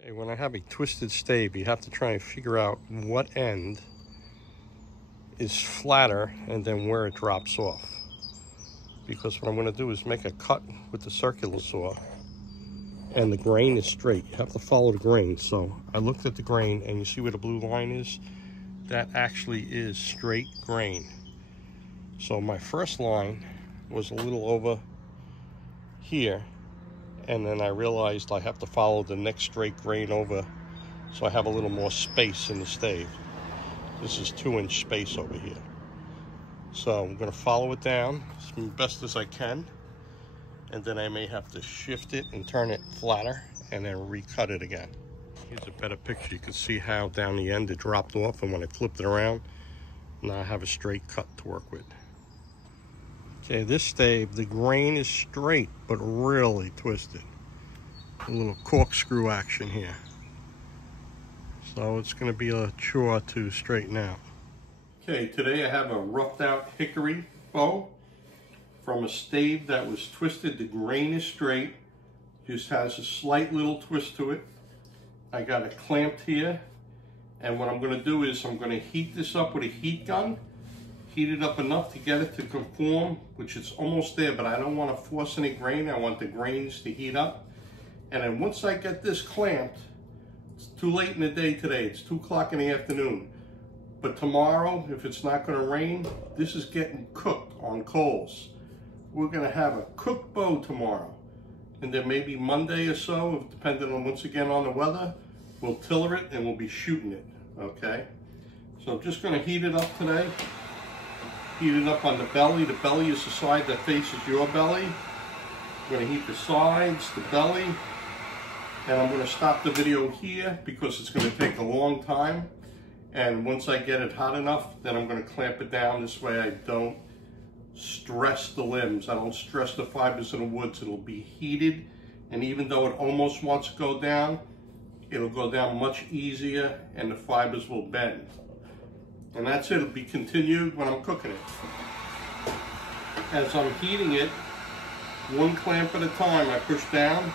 Okay, when I have a twisted stave, you have to try and figure out what end is flatter and then where it drops off. Because what I'm going to do is make a cut with the circular saw, and the grain is straight. You have to follow the grain. So I looked at the grain, and you see where the blue line is? That actually is straight grain. So my first line was a little over here, and then I realized I have to follow the next straight grain over, so I have a little more space in the stave. This is 2-inch space over here. So I'm going to follow it down as best as I can, and then I may have to shift it and turn it flatter and then recut it again. Here's a better picture. You can see how down the end it dropped off, and when I flipped it around, now I have a straight cut to work with. Okay, this stave, the grain is straight, but really twisted. A little corkscrew action here. So it's going to be a chore to straighten out. Okay, today I have a roughed out hickory bow from a stave that was twisted. The grain is straight, just has a slight little twist to it. I got it clamped here, and what I'm going to do is I'm going to heat this up with a heat gun. Heat it up enough to get it to conform, which is almost there, but I don't want to force any grain. I want the grains to heat up. And then once I get this clamped, it's too late in the day today. It's 2 o'clock in the afternoon. But tomorrow, if it's not going to rain, this is getting cooked on coals. We're going to have a cooked bow tomorrow. And then maybe Monday or so, depending on, once again, on the weather, we'll tiller it and we'll be shooting it, okay? So I'm just going to heat it up today. Heat it up on the belly. The belly is the side that faces your belly. I'm going to heat the sides, the belly, and I'm going to stop the video here because it's going to take a long time. And once I get it hot enough, then I'm going to clamp it down. This way I don't stress the limbs. I don't stress the fibers of the woods. It'll be heated, and even though it almost wants to go down, it'll go down much easier and the fibers will bend. And that's it. It'll be continued when I'm cooking it. As I'm heating it, 1 clamp at a time, I push down.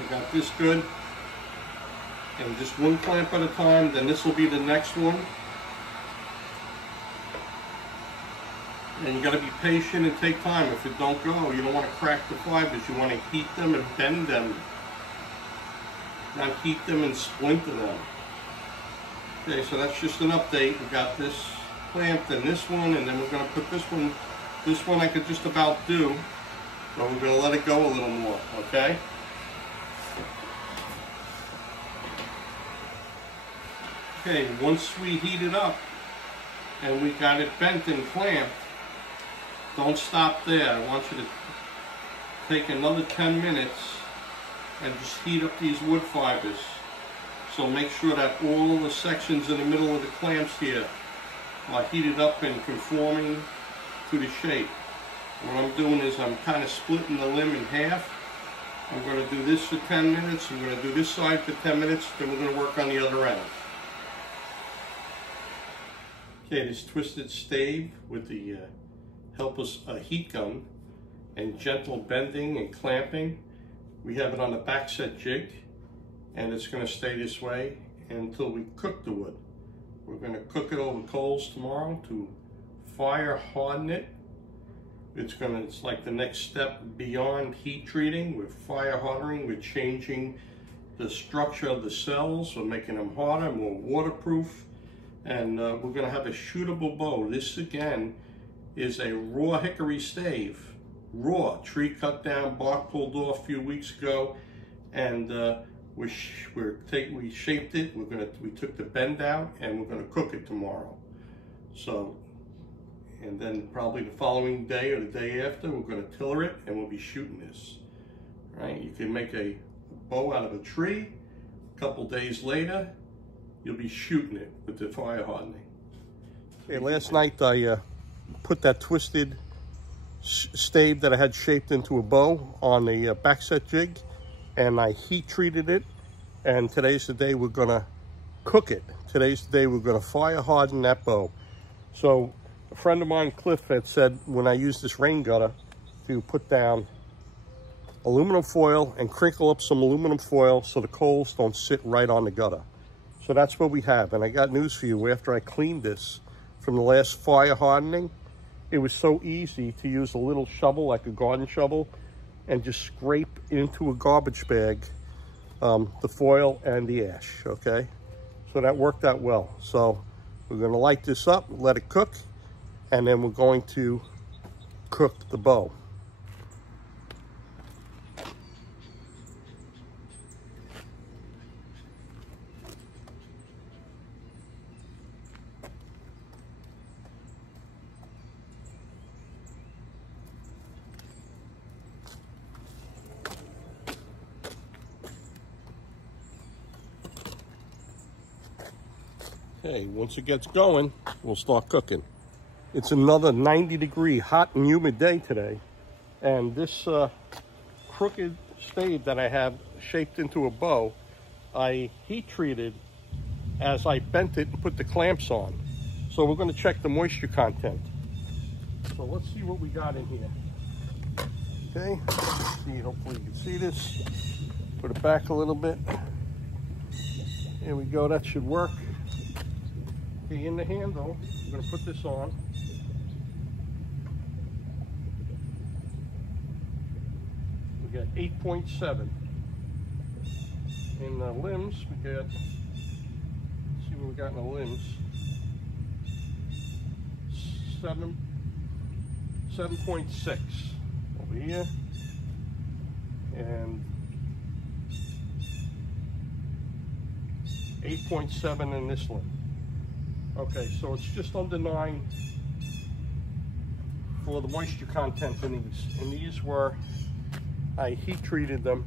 I got this good. And just 1 clamp at a time, then this will be the next one. And you got to be patient and take time. If it don't go, you don't want to crack the fibers. You want to heat them and bend them, not heat them and splinter them. Okay, so that's just an update. We got this clamped and this one, and then we're going to put this one. This one I could just about do, but we're going to let it go a little more, okay? Okay, once we heat it up and we got it bent and clamped, don't stop there. I want you to take another 10 minutes and just heat up these wood fibers. So make sure that all the sections in the middle of the clamps here are heated up and conforming to the shape. What I'm doing is I'm kind of splitting the limb in half. I'm going to do this for 10 minutes. I'm going to do this side for 10 minutes. Then we're going to work on the other end. Okay, this twisted stave with the help us a heat gun and gentle bending and clamping. We have it on a back set jig, and it's going to stay this way until we cook the wood. We're going to cook it over coals tomorrow to fire harden it. It's like the next step beyond heat treating. We're fire hardening. We're changing the structure of the cells. We're making them harder, more waterproof, and we're going to have a shootable bow. This again is a raw hickory stave, raw tree cut down, bark pulled off a few weeks ago, and we shaped it. We took the bend out, and we're going to cook it tomorrow. So, and then probably the following day or the day after, we're going to tiller it, and we'll be shooting this. Right? You can make a bow out of a tree. A couple days later, you'll be shooting it with the fire hardening. Okay, last night I put that twisted stave that I had shaped into a bow on the backset jig, and I heat treated it, and today's the day we're gonna cook it. Today's the day we're gonna fire harden that bow. So a friend of mine, Cliff, had said when I use this rain gutter to put down aluminum foil and crinkle up some aluminum foil so the coals don't sit right on the gutter. So that's what we have. And I got news for you. After I cleaned this from the last fire hardening, it was so easy to use a little shovel, like a garden shovel, and just scrape into a garbage bag the foil and the ash, okay? So that worked out well. So we're gonna light this up, let it cook, and then we're going to cook the bow. Okay, once it gets going, we'll start cooking. It's another 90-degree hot and humid day today. And this crooked stave that I have shaped into a bow, I heat treated as I bent it and put the clamps on. So we're gonna check the moisture content. So let's see what we got in here. Okay, let's see, hopefully you can see this. Put it back a little bit. Here we go, that should work. Okay, in the handle, we're gonna put this on. We got 8.7. In the limbs, we got, let's see what we got in the limbs. 7.6 over here. And 8.7 in this limb. Okay, so it's just under 9 for the moisture content in these. And these were, I heat treated them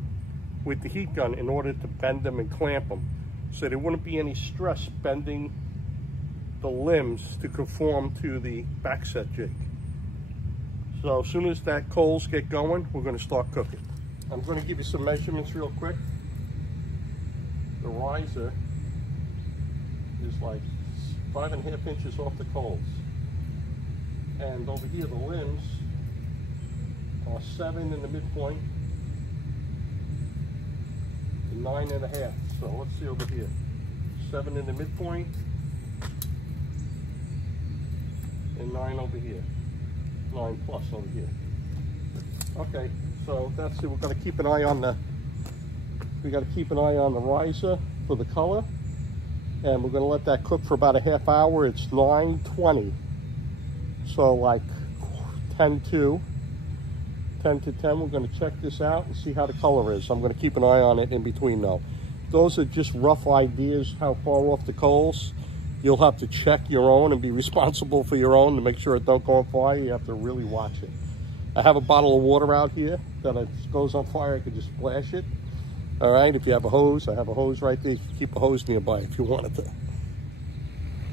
with the heat gun in order to bend them and clamp them. So there wouldn't be any stress bending the limbs to conform to the backset jig. So as soon as that coals get going, we're gonna start cooking. I'm gonna give you some measurements real quick. The riser is like 5.5 inches off the coals. And over here, the limbs are 7 in the midpoint to 9.5. So let's see over here. 7 in the midpoint and 9 over here. 9 plus over here. Okay, so that's it. We're gonna keep an eye on the, we gotta keep an eye on the riser for the color. And we're gonna let that cook for about a half hour. It's 9:20. So like 10 to 10, we're gonna check this out and see how the color is. I'm gonna keep an eye on it in between though. Those are just rough ideas how far off the coals. You'll have to check your own and be responsible for your own to make sure it don't go on fire. You have to really watch it. I have a bottle of water out here that if it goes on fire, I can just splash it. All right, if you have a hose, I have a hose right there. You can keep a hose nearby if you wanted to.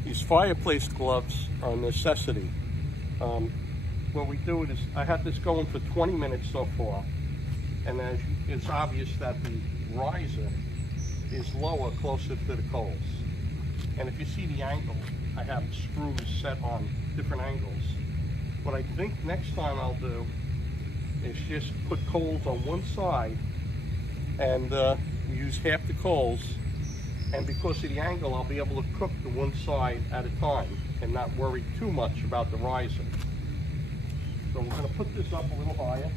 These fireplace gloves are a necessity. What we do is, I had this going for 20 minutes so far, and as it's obvious that the riser is lower, closer to the coals. And if you see the angle, I have screws set on different angles. What I think next time I'll do is just put coals on one side and use half the coals, and because of the angle I'll be able to cook the one side at a time and not worry too much about the riser. So we're going to put this up a little higher.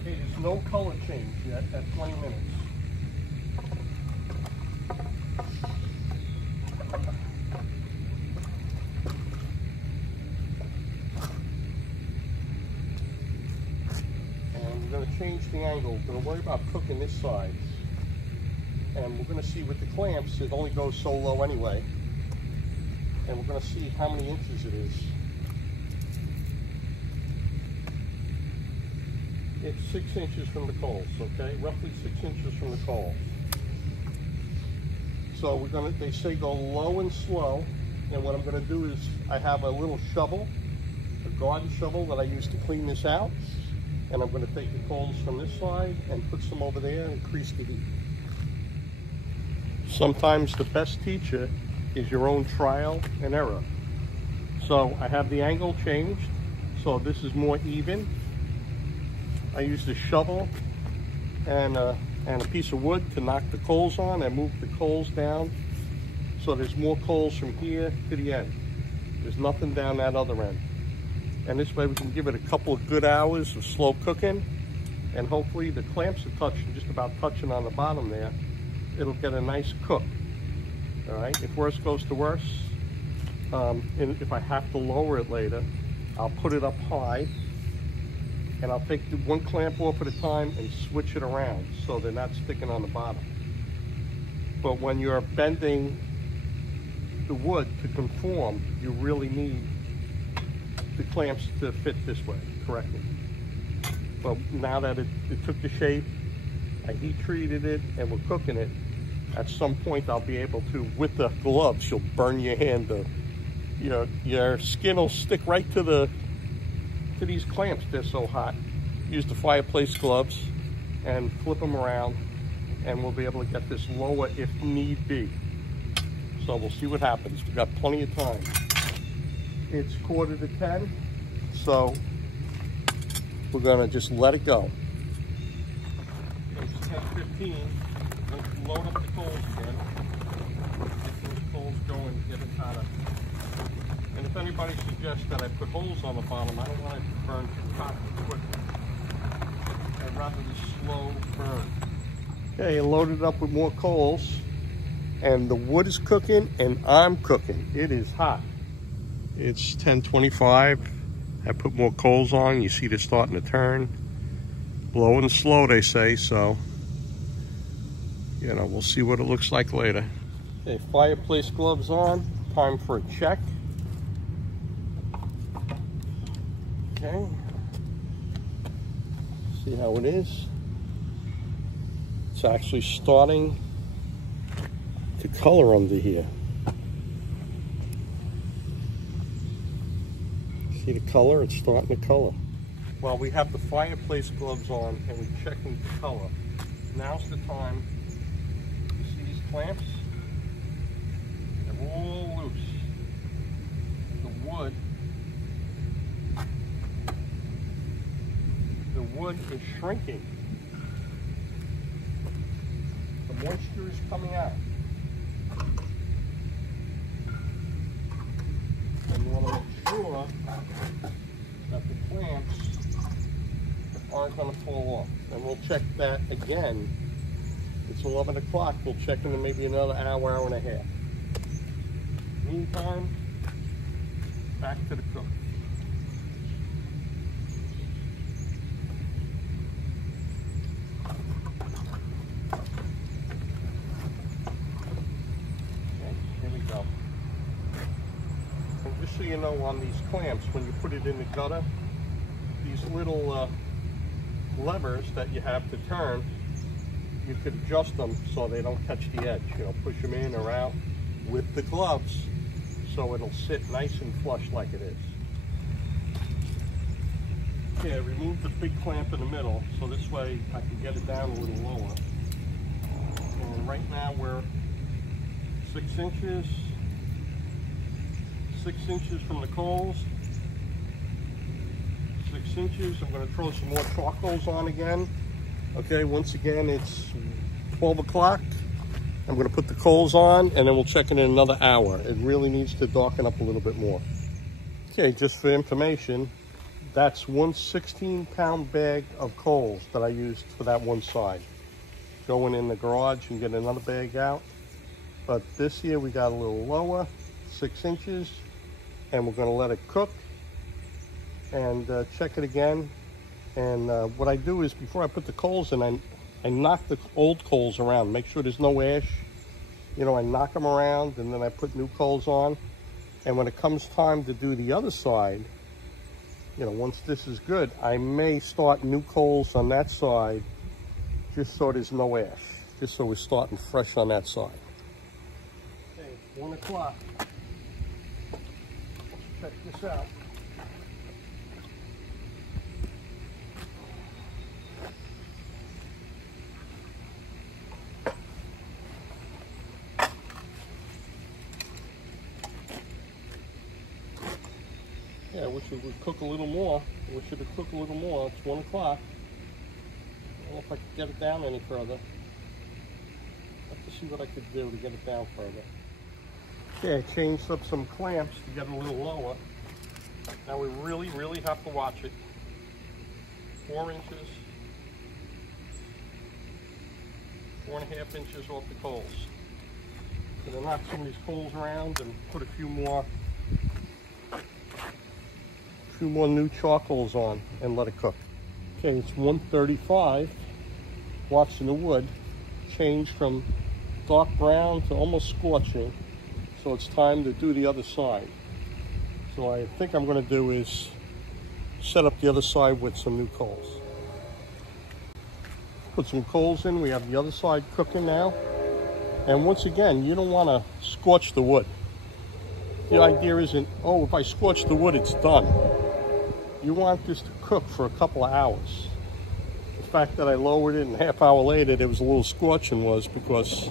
Okay, there's no color change yet at 20 minutes. We're going to change the angle. We're going to worry about cooking this side. And we're going to see with the clamps, it only goes so low anyway. And we're going to see how many inches it is. It's 6 inches from the coals, okay? Roughly 6 inches from the coals. So we're going to, they say go low and slow. And what I'm going to do is, I have a little shovel, a garden shovel that I use to clean this out. And I'm going to take the coals from this side and put some over there and increase the heat. Sometimes the best teacher is your own trial and error. So I have the angle changed, so this is more even. I used a shovel and a piece of wood to knock the coals on. I moved the coals down so there's more coals from here to the end. There's nothing down that other end. And this way we can give it a couple of good hours of slow cooking, and hopefully the clamps are touching, just about touching on the bottom there. It'll get a nice cook. All right, if worse goes to worse, and if I have to lower it later, I'll put it up high and I'll take the one clamp off at a time and switch it around so they're not sticking on the bottom. But when you're bending the wood to conform, you really need the clamps to fit this way correctly. But now that it took the shape, I heat treated it and we're cooking it, at some point I'll be able to, with the gloves, you'll burn your hand. Your skin will stick right to these clamps. They're so hot. Use the fireplace gloves and flip them around, and we'll be able to get this lower if need be. So we'll see what happens. We've got plenty of time. It's 9:45, so we're gonna just let it go. It's 10:15. Let's load up the coals again. Get those coals going, get it hotter. And if anybody suggests that I put holes on the bottom, I don't want it to burn too hot too quickly. I'd rather the slow burn. Okay, loaded up with more coals, and the wood is cooking and I'm cooking. It is hot. It's 10:25. I put more coals on. You see they're starting to turn. Low and slow, they say, so we'll see what it looks like later. Okay, fireplace gloves on. Time for a check. Okay, see how it is. It's actually starting to color under here. See the color? It's starting to color. Well, we have the fireplace gloves on and we're checking the color. Now's the time. You see these clamps? They're all loose. The wood is shrinking. The moisture is coming out. And you want to make sure that the clamps aren't going to fall off. And we'll check that again. It's 11 o'clock. We'll check in maybe another hour, hour and a half. Meantime, back to the cook. Okay, here we go. And just so you know, on these clamps, when you put it in the gutter, these little levers that you have to turn, you could adjust them so they don't catch the edge. Push them in or out with the gloves so it'll sit nice and flush like it is. Okay, remove the big clamp in the middle so this way I can get it down a little lower. And right now we're 6 inches from the coals. 6 inches. I'm going to throw some more charcoals on again. Okay, once again it's 12 o'clock. I'm going to put the coals on and then we'll check in another hour. It really needs to darken up a little bit more. Okay, just for information, that's 1 16-pound bag of coals that I used for that one side. Going in the garage and get another bag out. But this here we got a little lower, 6 inches, and we're going to let it cook and check it again. And what I do is before I put the coals in, I knock the old coals around, make sure there's no ash. I knock them around and then I put new coals on. And when it comes time to do the other side, once this is good, I may start new coals on that side just so there's no ash, just so we're starting fresh on that side. Okay, 1 o'clock. Check this out. Yeah, I wish it would cook a little more. I wish it would cook a little more. It's 1 o'clock. I don't know if I could get it down any further. I have to see what I could do to get it down further. Okay, I changed up some clamps to get it a little lower. Now we really have to watch it. 4 inches, 4.5 inches off the coals. I'm gonna knock some of these coals around and put a few more new charcoals on and let it cook. Okay, it's 1:35. Watching the wood change from dark brown to almost scorching. So it's time to do the other side. So I think I'm going to do is set up the other side with some new coals. Put some coals in. We have the other side cooking now. And once again, you don't want to scorch the wood. The idea isn't, oh, if I scorch the wood, it's done. You want this to cook for a couple of hours. The fact that I lowered it and a half hour later there was a little scorching was because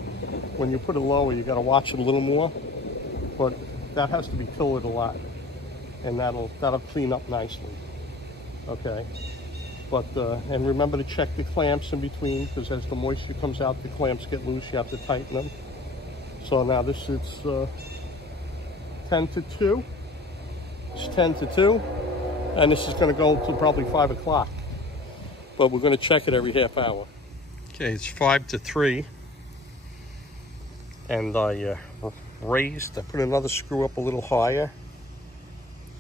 when you put it lower, you got to watch it a little more. But that has to be tilled a lot, and that'll clean up nicely. Okay, but and remember to check the clamps in between, because as the moisture comes out, the clamps get loose. You have to tighten them. So now this is 10 to 2. It's 10 to 2, and this is going to go until probably 5 o'clock. But we're going to check it every half hour. Okay, it's 5 to 3, and I put another screw up a little higher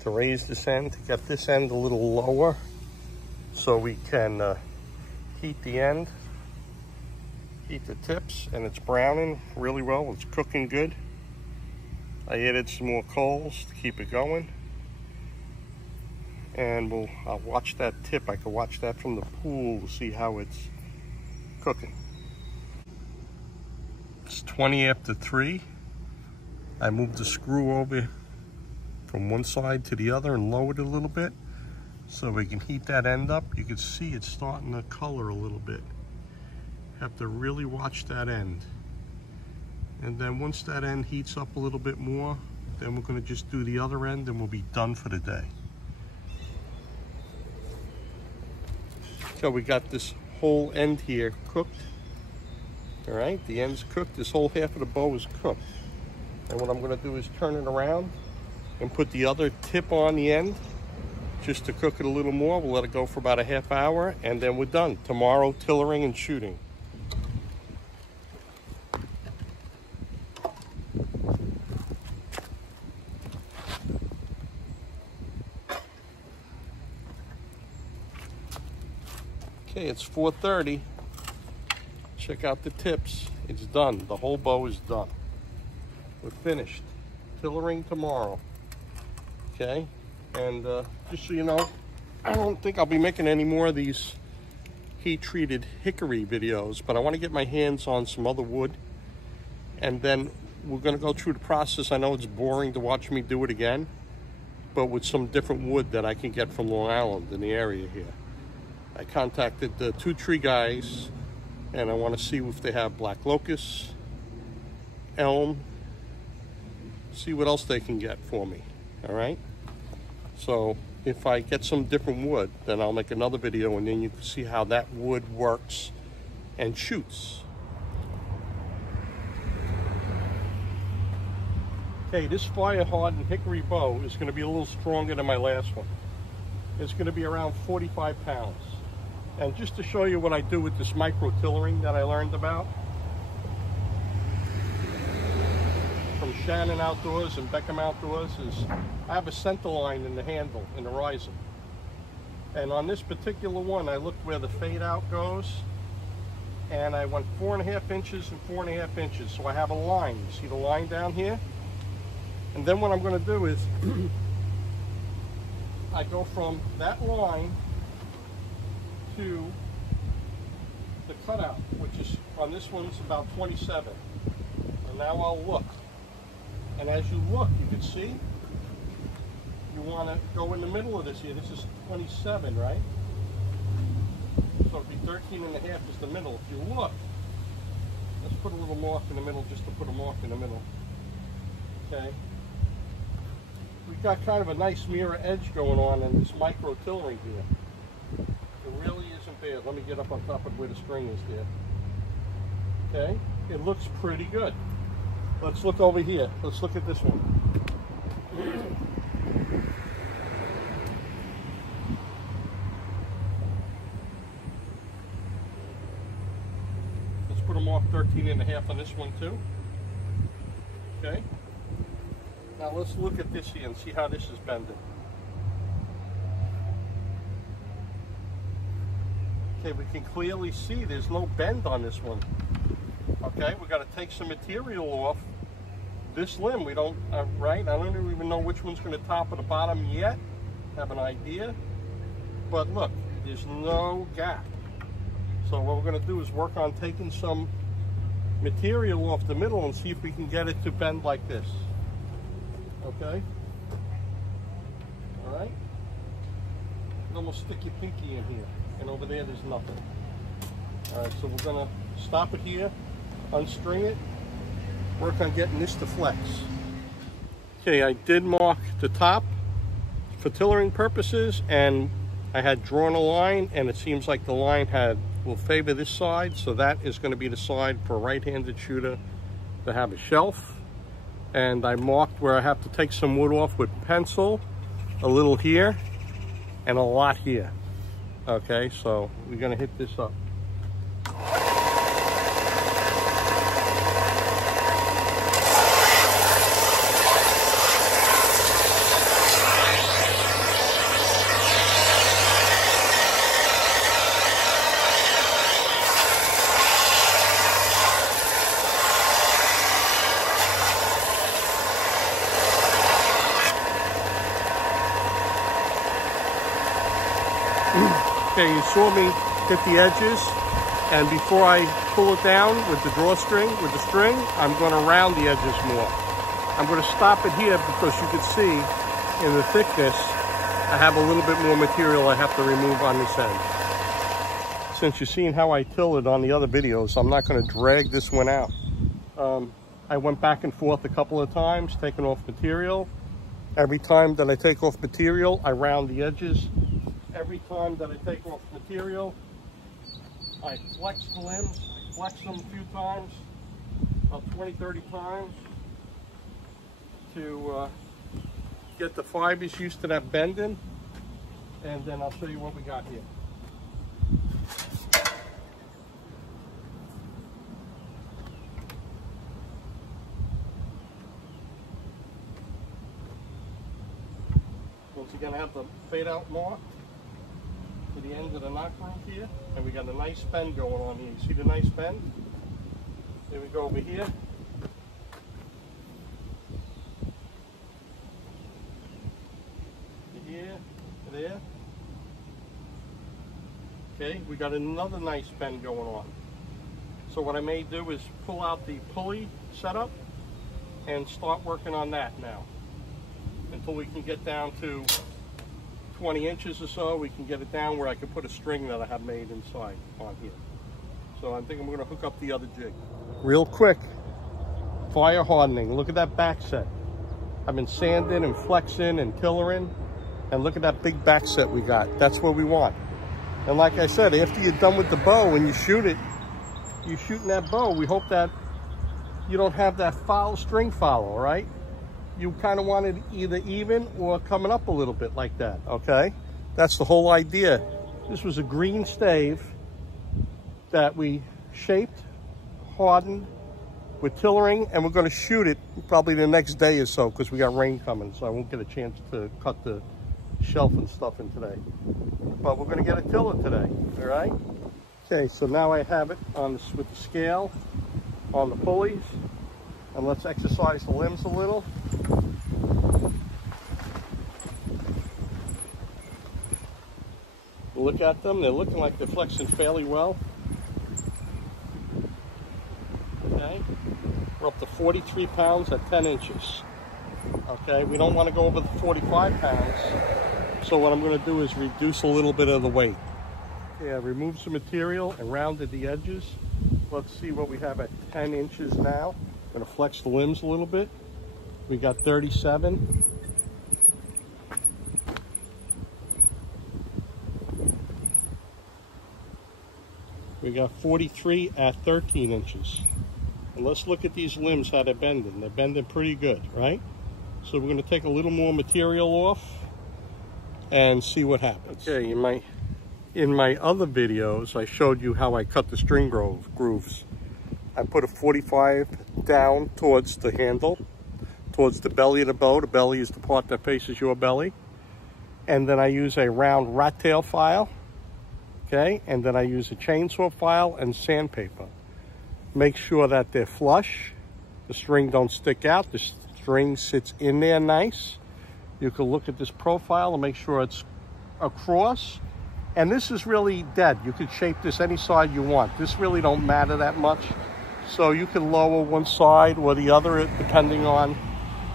to raise this end, to get this end a little lower so we can heat the end, heat the tips, and it's browning really well. It's cooking good. I added some more coals to keep it going, and I'll watch that tip. I can watch that from the pool to see how it's cooking. It's 20 after 3. I moved the screw over from one side to the other and lowered it a little bit so we can heat that end up. You can see it's starting to color a little bit. Have to really watch that end. And then once that end heats up a little bit more, then we're going to just do the other end and we'll be done for the day. So we got this whole end here cooked. All right, the end's cooked. This whole half of the bow is cooked. And what I'm going to do is turn it around and put the other tip on the end just to cook it a little more. We'll let it go for about a half hour, and then we're done. Tomorrow, tillering and shooting. Okay, it's 4:30. Check out the tips. It's done. The whole bow is done. We're finished. Tillering tomorrow. Okay, and just so you know, I don't think I'll be making any more of these heat-treated hickory videos, but I want to get my hands on some other wood, and then we're going to go through the process. I know it's boring to watch me do it again, but with some different wood that I can get from Long Island in the area here. I contacted the 2 tree guys, and I want to see if they have black locust, elm, see what else they can get for me. All right, so if I get some different wood, then I'll make another video, and then you can see how that wood works and shoots. Okay, this fire hardened hickory bow is going to be a little stronger than my last one. It's going to be around 45 pounds. And just to show you what I do with this micro tillering that I learned about from Shannon Outdoors and Beckham Outdoors, is I have a center line in the handle, in the riser. And on this particular one, I looked where the fade out goes, and I went 4.5 inches and 4.5 inches. So I have a line. You see the line down here? And then what I'm going to do is I go from that line to the cutout, which is on this one's about 27. And now I'll look. And as you look, you can see you want to go in the middle of this here. This is 27, right? So it'd be 13.5 is the middle. If you look, let's put a little mark in the middle just to put a mark in the middle. Okay. we got kind of a nice mirror edge going on in this micro tillering here. It really isn't bad. Let me get up on top of where the string is there. Okay, it looks pretty good. Let's look over here. Let's look at this one. Let's put a mark 13.5 on this one too. Okay. Now let's look at this here and see how this is bending. Okay, we can clearly see there's no bend on this one. Okay, we got to take some material off this limb. We don't, right? I don't even know which one's going to top or the bottom yet. Have an idea. But look, there's no gap. So what we're going to do is work on taking some material off the middle and see if we can get it to bend like this. Okay? All right? You almost stick your pinky in here, and over there there's nothing. All right, so we're going to stop it here, unstring it, work on getting this to flex. Okay, I did mark the top for tillering purposes, and I had drawn a line, and it seems like the line will favor this side, so that is going to be the side for a right-handed shooter to have a shelf. And I marked where I have to take some wood off with pencil, a little here, and a lot here. Okay, so we're going to hit this up. Okay, you saw me hit the edges, and before I pull it down with the drawstring, with the string, I'm going to round the edges more. I'm going to stop it here because you can see in the thickness, I have a little bit more material I have to remove on this end. Since you've seen how I till it on the other videos, I'm not going to drag this one out. I went back and forth a couple of times, taking off material. Every time that I take off material, I round the edges. Every time that I take off material, I flex the limbs. I flex them a few times, about 20, 30 times, to get the fibers used to that bending. And then I'll show you what we got here. Once again, I have the fade out mark to the end of the knock groove here, and we got a nice bend going on here. You see the nice bend? Here we go over here. To here, to there. Okay, we got another nice bend going on. So what I may do is pull out the pulley setup and start working on that now, until we can get down to 20 inches or so. We can get it down where I can put a string that I have made inside on here. So I think I'm going to hook up the other jig. Real quick, fire hardening. Look at that back set. I've been sanding and flexing and tillering, and look at that big back set we got. That's what we want. And like I said, after you're done with the bow and you shoot it, you're shooting that bow, we hope that you don't have that foul string follow, right? You kind of want it either even or coming up a little bit like that, okay? That's the whole idea. This was a green stave that we shaped, hardened with tillering, and we're going to shoot it probably the next day or so because we got rain coming, so I won't get a chance to cut the shelf and stuff in today. But we're going to get a tiller today, all right? Okay, so now I have it on this, with the scale on the pulleys, and let's exercise the limbs a little. Look at them, they're looking like they're flexing fairly well. Okay, we're up to 43 pounds at 10 inches. Okay, we don't want to go over the 45 pounds, so what I'm going to do is reduce a little bit of the weight. Okay, I removed some material and rounded the edges. Let's see what we have at 10 inches now. I'm going to flex the limbs a little bit. We got 37. We got 43 at 13 inches. And let's look at these limbs, how they're bending. They're bending pretty good, right? So we're going to take a little more material off and see what happens. Okay, in my other videos, I showed you how I cut the string grooves. I put a 45 down towards the handle, towards the belly of the bow. The belly is the part that faces your belly. And then I use a round rat tail file, okay? And then I use a chainsaw file and sandpaper. Make sure that they're flush. The string don't stick out. The string sits in there nice. You can look at this profile and make sure it's across. And this is really dead. You could shape this any side you want. This really don't matter that much. So you can lower one side or the other depending on,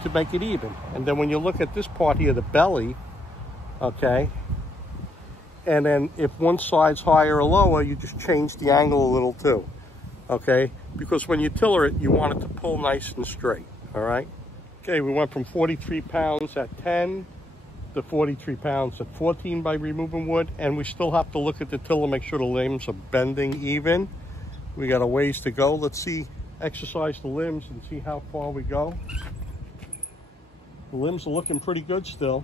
to make it even. And then when you look at this part here, the belly, okay, and then if one side's higher or lower, you just change the angle a little too, okay? Because when you tiller it, you want it to pull nice and straight, all right? Okay, we went from 43 pounds at 10 to 43 pounds at 14 by removing wood, and we still have to look at the tiller, make sure the limbs are bending even. We got a ways to go. Let's see, exercise the limbs and see how far we go. The limbs are looking pretty good still.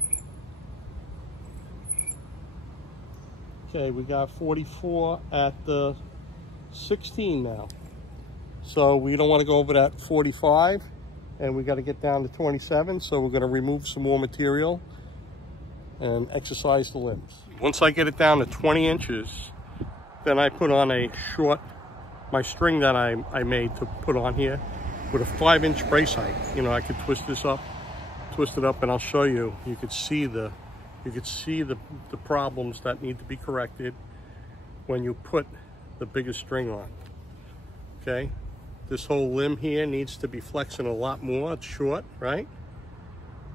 Okay, we got 44 at the 16 now. So we don't want to go over that 45, and we got to get down to 27. So we're going to remove some more material and exercise the limbs. Once I get it down to 20 inches, then I put on a short, my string that I made to put on here with a 5-inch brace height. You know, I could twist it up, and I'll show you. You could see the problems that need to be corrected when you put the bigger string on. Okay, this whole limb here needs to be flexing a lot more. It's short, right?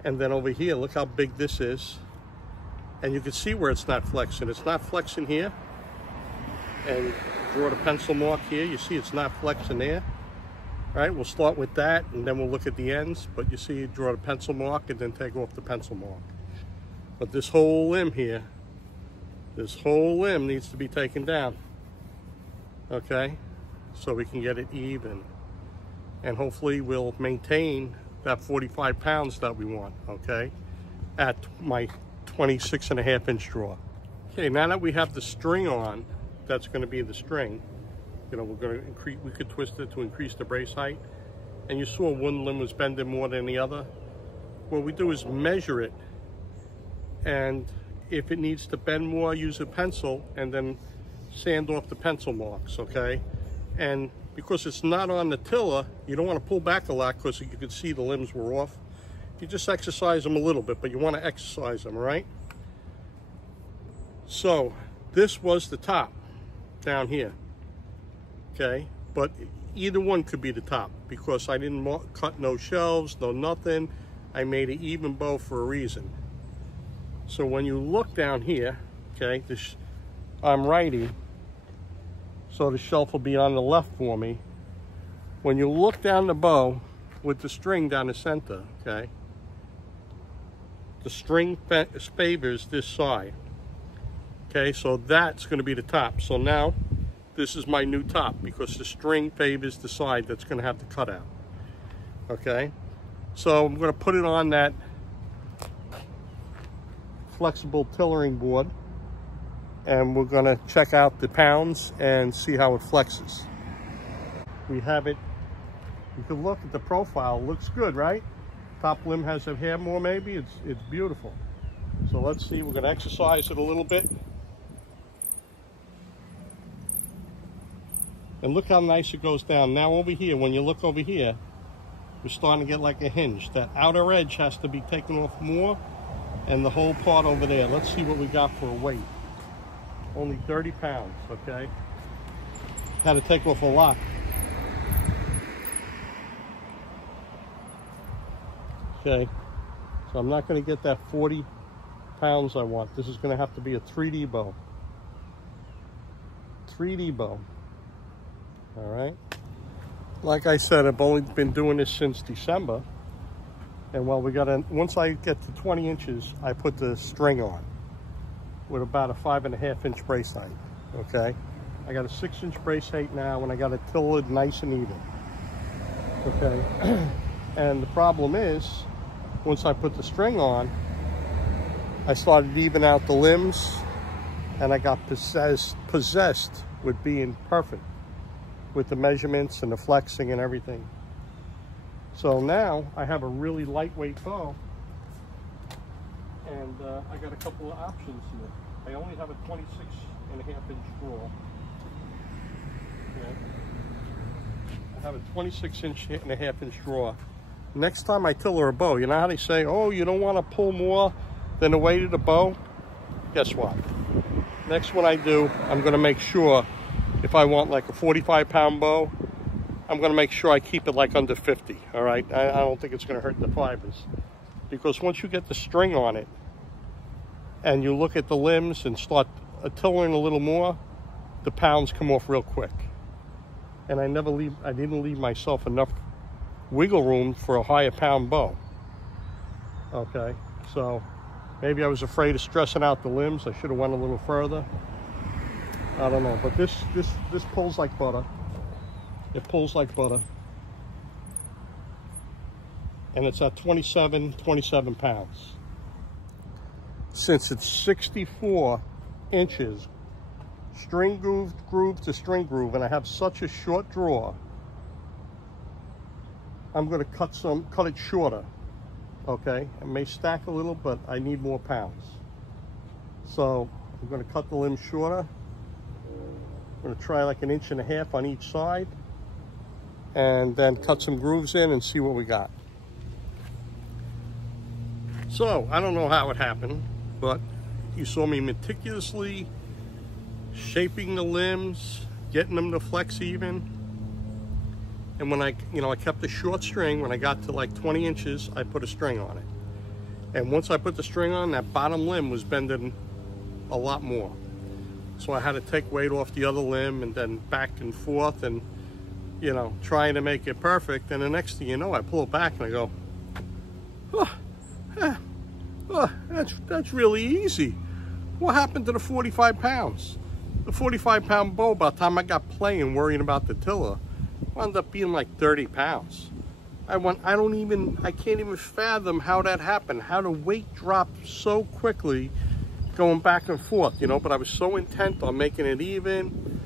And then over here, look how big this is. And you can see where it's not flexing. It's not flexing here. And draw the pencil mark here. You see it's not flexing there. All right, we'll start with that, and then we'll look at the ends. But you see, you draw the pencil mark and then take off the pencil mark. But this whole limb here, this whole limb needs to be taken down. Okay, so we can get it even. And hopefully we'll maintain that 45 pounds that we want, okay, at my 26.5-inch draw. Okay, now that we have the string on, that's going to be the string. You know, we're going to increase, we could twist it to increase the brace height. And you saw one limb was bending more than the other. What we do is measure it, and if it needs to bend more, use a pencil and then sand off the pencil marks, okay? And because it's not on the tiller, you don't want to pull back a lot because you can see the limbs were off. You just exercise them a little bit, but you want to exercise them, all right? So this was the top down here, okay? But either one could be the top because I didn't cut no shelves, no nothing. I made an even bow for a reason. So when you look down here, okay, I'm righty, so the shelf will be on the left for me. When you look down the bow with the string down the center, okay, the string favors this side. Okay, so that's going to be the top. So now this is my new top because the string favors the side that's going to have the cutout. Okay, so I'm going to put it on that flexible tillering board, and we're going to check out the pounds and see how it flexes. We have it. You can look at the profile. It looks good, right? Top limb has a hair more maybe. It's beautiful. So let's see. We're going to exercise it a little bit. And look how nice it goes down. Now over here, when you look over here, we're starting to get like a hinge. That outer edge has to be taken off more, and the whole part over there. Let's see what we got for a weight. Only 30 pounds, okay? Had to take off a lot. Okay, so I'm not going to get that 40 pounds I want. This is going to have to be a 3D bow. 3D bow. All right. Like I said, I've only been doing this since December. And while once I get to 20 inches, I put the string on with about a 5.5-inch brace height. Okay. I got a 6-inch brace height now, and I got it tilled nice and even. Okay, and the problem is, once I put the string on, I started to even out the limbs, and I got possessed with being perfect with the measurements and the flexing and everything. So now I have a really lightweight bow, and I got a couple of options here. I only have a 26.5-inch draw. Okay. I have a 26.5-inch draw. Next time I tiller a bow, you know how they say, oh, you don't want to pull more than the weight of the bow? Guess what? Next one I do, I'm going to make sure, if I want like a 45-pound bow, I'm going to make sure I keep it like under 50, all right? I don't think it's going to hurt the fibers. Because once you get the string on it, and you look at the limbs and start tilling a little more, the pounds come off real quick. And I didn't leave myself enough wiggle room for a higher pound bow. Okay, so maybe I was afraid of stressing out the limbs. I should have went a little further. I don't know, but this pulls like butter. It pulls like butter. And it's at 27 pounds. Since it's 64 inches, string groove to string groove, and I have such a short draw, I'm going to cut it shorter. Okay, it may stack a little, but I need more pounds. So I'm going to cut the limbs shorter. I'm going to try like 1.5 inches on each side, and then cut some grooves in and see what we got. So I don't know how it happened, but you saw me meticulously shaping the limbs, getting them to flex even. And when I kept the short string. When I got to like 20 inches, I put a string on it. And once I put the string on, that bottom limb was bending a lot more. So I had to take weight off the other limb and then back and forth and, you know, trying to make it perfect. And the next thing you know, I pull it back and I go, that's really easy. What happened to the 45 pounds? The 45-pound bow, by the time I got playing, worrying about the tiller, wound up being like 30 pounds. I can't even fathom how that happened, how the weight dropped so quickly going back and forth, you know, but I was so intent on making it even.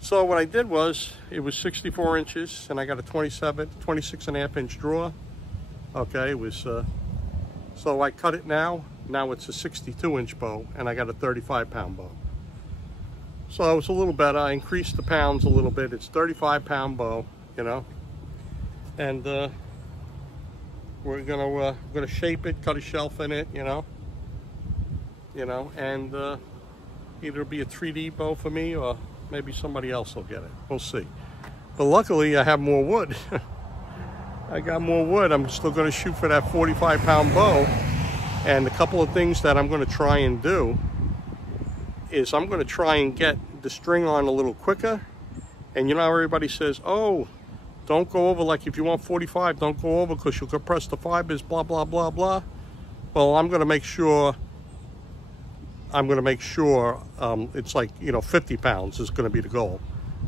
So what I did was, it was 64 inches, and I got a 26.5-inch draw. Okay, it was, so I cut it now. Now it's a 62-inch bow, and I got a 35-pound bow. So it was a little better. I increased the pounds a little bit. It's 35-pound bow, you know. And we're gonna shape it, cut a shelf in it, you know, and either it'll be a 3D bow for me or maybe somebody else will get it. We'll see. But luckily I have more wood. I got more wood. I'm still gonna shoot for that 45-pound bow. And a couple of things that I'm gonna try and do is I'm gonna try and get the string on a little quicker. And you know how everybody says, oh, don't go over, like if you want 45, don't go over because you'll compress the fibers, blah, blah, blah, blah. Well, I'm gonna make sure it's like, you know, 50 pounds is gonna be the goal.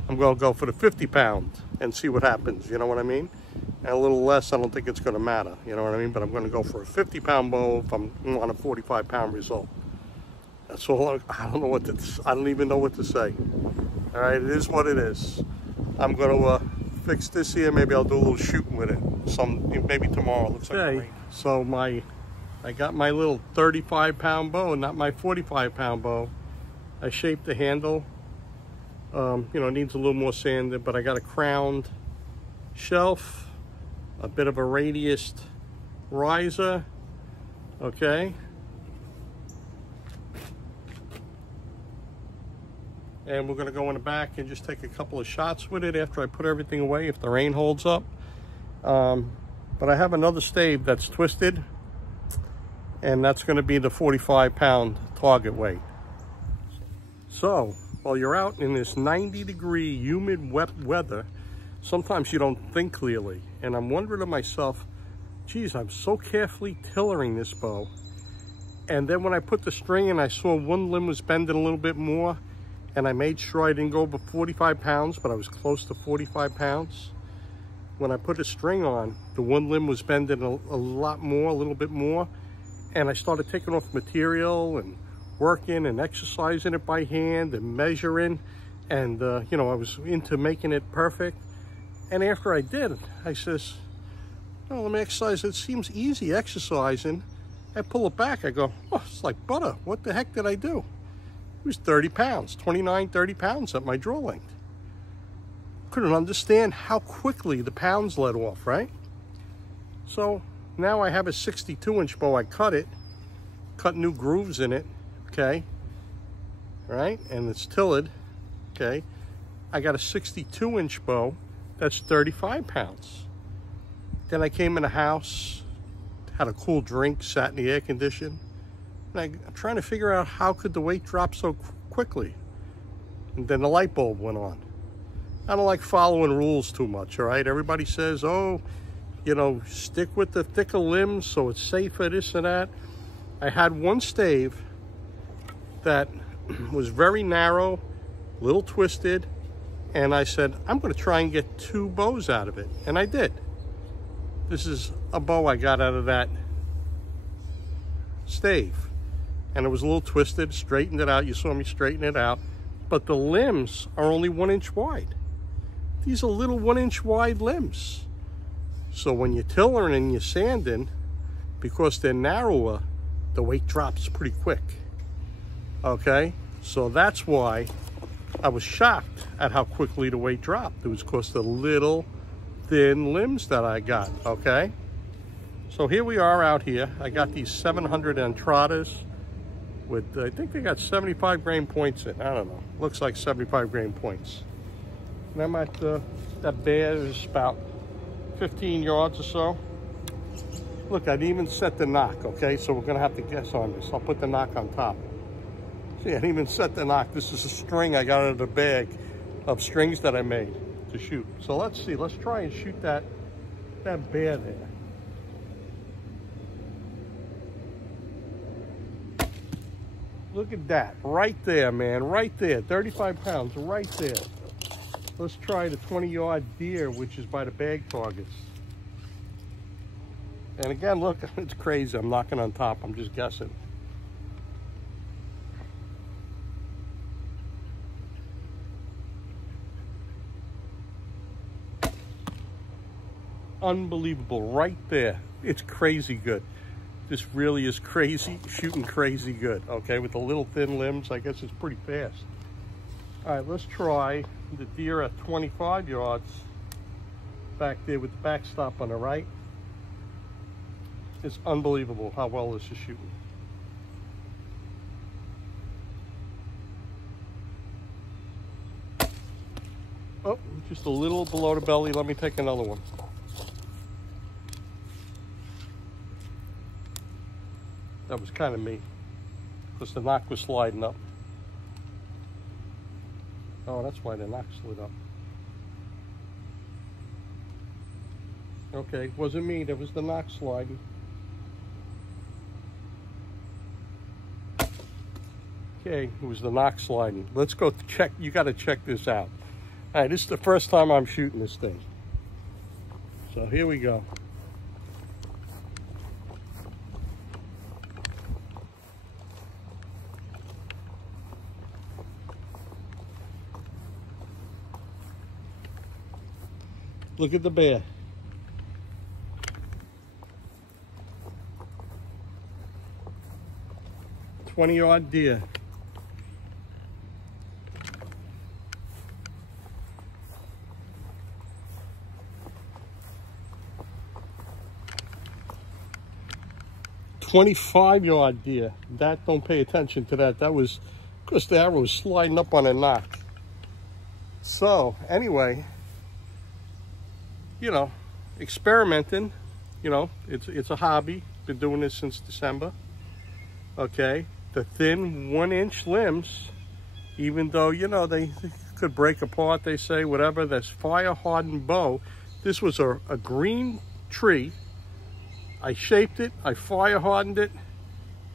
I'm gonna go for the 50 pound and see what happens, you know what I mean? And a little less, I don't think it's gonna matter, you know what I mean? But I'm gonna go for a 50-pound bow if I'm on a 45-pound result. That's all. I don't even know what to say. All right, it is what it is. I'm gonna fix this here. Maybe I'll do a little shooting with it. Maybe tomorrow. Looks like rain. So I got my little 35-pound bow, not my 45-pound bow. I shaped the handle. You know, it needs a little more sanded, but I got a crowned shelf, a bit of a radiused riser. Okay. And we're gonna go in the back and just take a couple of shots with it after I put everything away, if the rain holds up. But I have another stave that's twisted, and that's gonna be the 45-pound target weight. So, while you're out in this 90-degree humid, wet weather, sometimes you don't think clearly. And I'm wondering to myself, geez, I'm so carefully tillering this bow. And then when I put the string in, I saw one limb was bending a little bit more. and I made sure I didn't go over 45 pounds, but I was close to 45 pounds. When I put a string on, the one limb was bending a lot more, a little bit more, and I started taking off material and working and exercising it by hand and measuring, and you know, I was into making it perfect. And after I did, I says, oh, let me exercise. It seems easy exercising. I pull it back. I go, oh, it's like butter. What the heck did I do? It was 30 pounds, 29, 30 pounds at my draw length. Couldn't understand how quickly the pounds let off, right? So now I have a 62-inch bow. I cut it, cut new grooves in it, okay? Right? And it's tilled, okay? I got a 62-inch bow that's 35 pounds. Then I came in the house, had a cool drink, sat in the air condition, and I'm trying to figure out how could the weight drop so quickly. And then the light bulb went on. I don't like following rules too much, all right? Everybody says, oh, you know, stick with the thicker limbs so it's safer, this and that. I had one stave that was very narrow, a little twisted, and I said, I'm gonna try and get 2 bows out of it, and I did. This is a bow I got out of that stave, and it was a little twisted, straightened it out. You saw me straighten it out, but the limbs are only 1 inch wide. These are little 1 inch wide limbs. So when you're tilling and you're sanding, because they're narrower, the weight drops pretty quick. Okay, so that's why I was shocked at how quickly the weight dropped. It was because the little thin limbs that I got, okay? So here we are out here. I got these 700 entradas with, I think they got 75 grain points in. I don't know, looks like 75 grain points. And I'm at, that bear is about 15 yards or so. Look, I didn't even set the knock, okay? So we're gonna have to guess on this. I'll put the knock on top. See, I didn't even set the knock. This is a string I got out of the bag of strings that I made to shoot. So let's see, let's try and shoot that bear there. Look at that, right there, man, right there, 35 pounds, right there. Let's try the 20-yard deer, which is by the bag targets. And again, look, it's crazy. I'm knocking on top. I'm just guessing. Unbelievable, right there. It's crazy good. This really is crazy, shooting crazy good. Okay, with the little thin limbs, I guess it's pretty fast. All right, let's try the deer at 25 yards back there with the backstop on the right. It's unbelievable how well this is shooting. Oh, just a little below the belly. Let me take another one. That was kind of me, because the knock was sliding up. Oh, that's why the knock slid up. Okay, wasn't me, that was the knock sliding. Okay, it was the knock sliding. Let's go check, you gotta check this out. All right, this is the first time I'm shooting this thing. So here we go. Look at the bear. $20-yard deer. $25-yard deer. That, don't pay attention to that. That was because the arrow was sliding up on a knock. So anyway, you know, experimenting, you know, it's a hobby. Been doing this since December. Okay, the thin 1-inch limbs, even though, you know, they could break apart, they say, whatever, that's fire hardened bow. This was a green tree. I shaped it, I fire hardened it,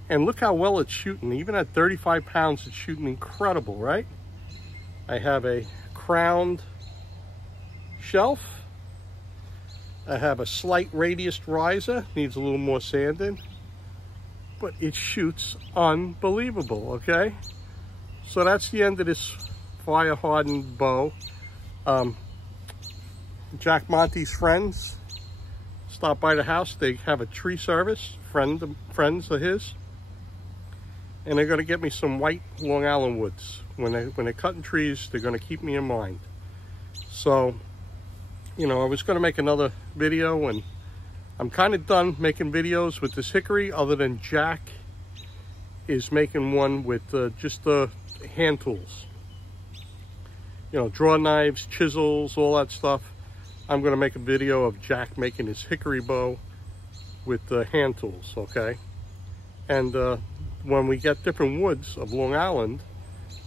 and look how well it's shooting. Even at 35 pounds, it's shooting incredible, right? I have a crowned shelf. I have a slight radius riser, needs a little more sanding, but it shoots unbelievable, okay? So that's the end of this fire hardened bow. Jack Monte's friends stopped by the house. They have a tree service, friends of his, and they're gonna get me some white Long Island woods. When they're cutting trees, they're gonna keep me in mind. So, you know, I was gonna make another video, and I'm kind of done making videos with this hickory, other than Jack is making one with just the hand tools. You know, draw knives, chisels, all that stuff. I'm gonna make a video of Jack making his hickory bow with the hand tools, okay? And when we get different woods of Long Island,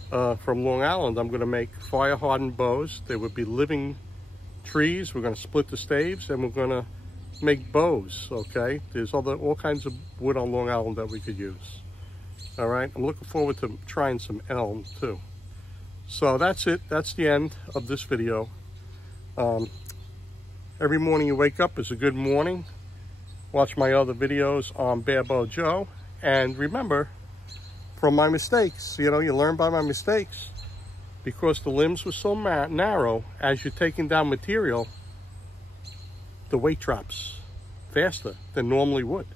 from Long Island, I'm gonna make fire hardened bows. They would be living trees. We're gonna split the staves and we're gonna make bows, okay? There's all kinds of wood on Long Island that we could use. All right, I'm looking forward to trying some elm too. So that's it, that's the end of this video. Every morning you wake up is a good morning. Watch my other videos on Bare Bow Joe. And remember, from my mistakes, you know, you learn by my mistakes. Because the limbs were so narrow, as you're taking down material, the weight drops faster than normally would.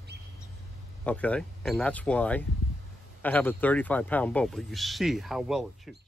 Okay, and that's why I have a 35-pound bow, but you see how well it shoots.